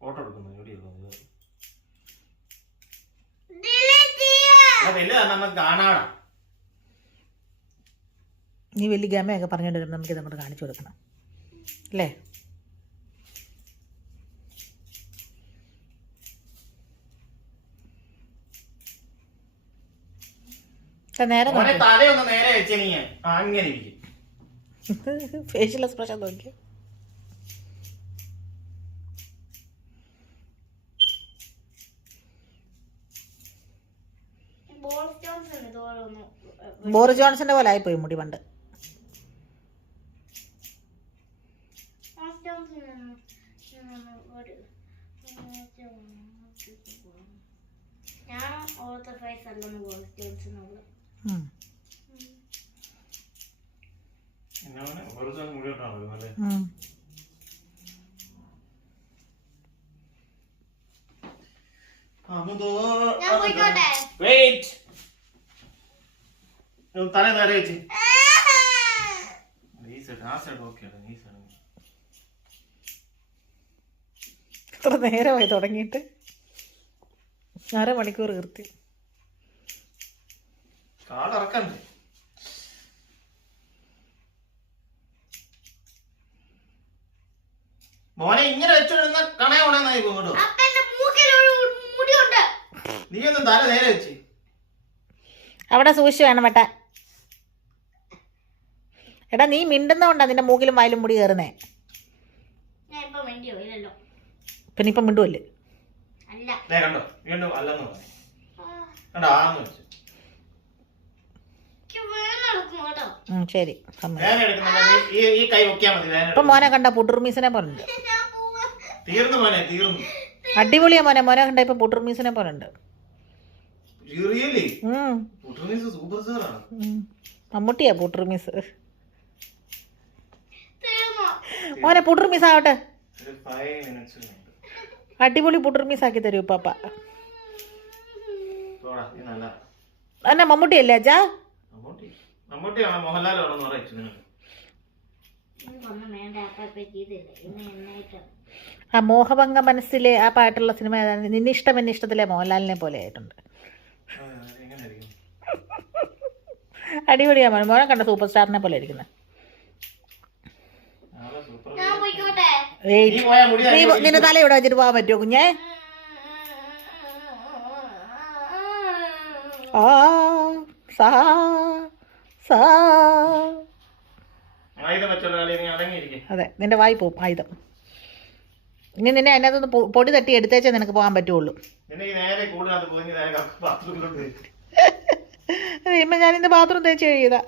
Photo എടുക്കുന്നു കാണാടാ. നീ വലിയ ഗമയൊക്കെ പറഞ്ഞുകൊണ്ട് നമുക്ക് ഇതങ്ങോട്ട് കാണിച്ചു കൊടുക്കണം അല്ലേ? നേരെ തലയൊന്ന് നേരെ വെച്ച നീ അങ്ങനെ ഇരിക്കും. ഫേഷ്യൽ എക്സ്പ്രഷൻ നോക്കി. ബോറിസ് ജോൺസന്റെ പോലെ ആയിപ്പോയി മുടി പണ്ട്. തല നേരെ വെച്ച് എത്ര നേരമായി തുടങ്ങിയിട്ട്? 1/2 മണിക്കൂർ കീർത്തി. കാടിറക്കണ്ടേ? മോനെ ഇങ്ങനെ വെച്ചോണ്ടിരുന്ന കണയ ഉണന്നായി പോകട്ടോ. നീ ഒന്നും തല നേരെ വെച്ച് അവിടെ സൂക്ഷിച്ചു വേണം വെട്ടാൻ. എടാ നീ മിണ്ടുന്നോണ്ടാ നിന്റെ മൂക്കിലും വായിലും മുടി കയറുന്നേ. പിന്നെ ഇപ്പം മിണ്ടുവല്ലേ? കണ്ടോ വീണ്ടും അല്ലെന്ന് ശരി. ഈ കൈ നോക്കിയാ മതി. ഇപ്പൊ മോനെ കണ്ട പുട്ടുർമീസിനെ പോലുണ്ട്. തീർന്നു മോനെ, തീർന്നു. അടിപൊളിയാ മോനെ. മോനെ കണ്ട ഇപ്പൊ പുട്ടുർമീസിനെ പോലുണ്ട്. മമ്മൂട്ടിയാ പുട്ടുർമീസ്. മോനെ പുട്ടുർമീസ് ആവട്ടെ. അടിപൊളി പുട്ടുർമീസ് ആക്കി തരൂ പാപ്പ. എന്നാ മമ്മൂട്ടിയല്ലേ അച്ഛാ? ആ മോഹഭംഗ മനസ്സിലെ ആ പാട്ടുള്ള സിനിമ ഏതാണ്? നിന്നിഷ്ടം എന്നെ ഇഷ്ടത്തിലെ മോഹൻലാലിനെ പോലെ ആയിട്ടുണ്ട്. അടിപൊളിയാ മോനെ. മോനെ കണ്ട സൂപ്പർ സ്റ്റാറിനെ പോലെ ഇരിക്കുന്നത്. നിന്റെ തല ഇവിടെ വെച്ചിട്ട് പോകാൻ പറ്റുമോ കുഞ്ഞേ? അതെ നിന്റെ വായി പോവും ആയുധം. ഇനി നിന്നെ അതിനകത്തൊന്ന് പൊടി തട്ടി എടുത്തേച്ചേ നിനക്ക് പോകാൻ പറ്റുള്ളൂ. ഇമ്മ ഞാനിന്ന് ബാത്റൂം തേച്ച് കഴിയതാ.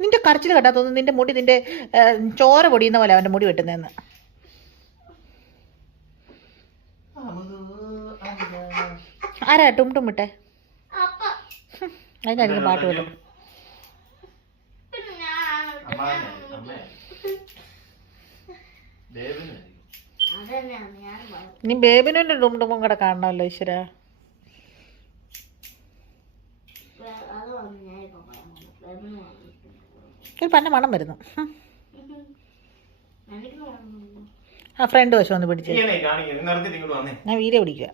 നിന്റെ കരച്ചിൽ കേട്ടാ തോന്നുന്നു നിന്റെ മുടി നിന്റെ ചോര പൊടിയുന്ന പോലെ അവൻ്റെ മുടി വെട്ടുന്നതെന്ന്. ആരാ ടും വിട്ടെ? അതിനായിരിക്കും പാട്ട് വിടും. നീ ബേബിനുന്റെ ടുംടും കൂടെ കാണണമല്ലോ ഈശ്വര. ഒരു പന്ന മണം വരുന്നു. ആ ഫ്രണ്ട് വശം ഒന്ന് പിടിച്ചേ. ഞാൻ വീഡിയോ പിടിക്കുക.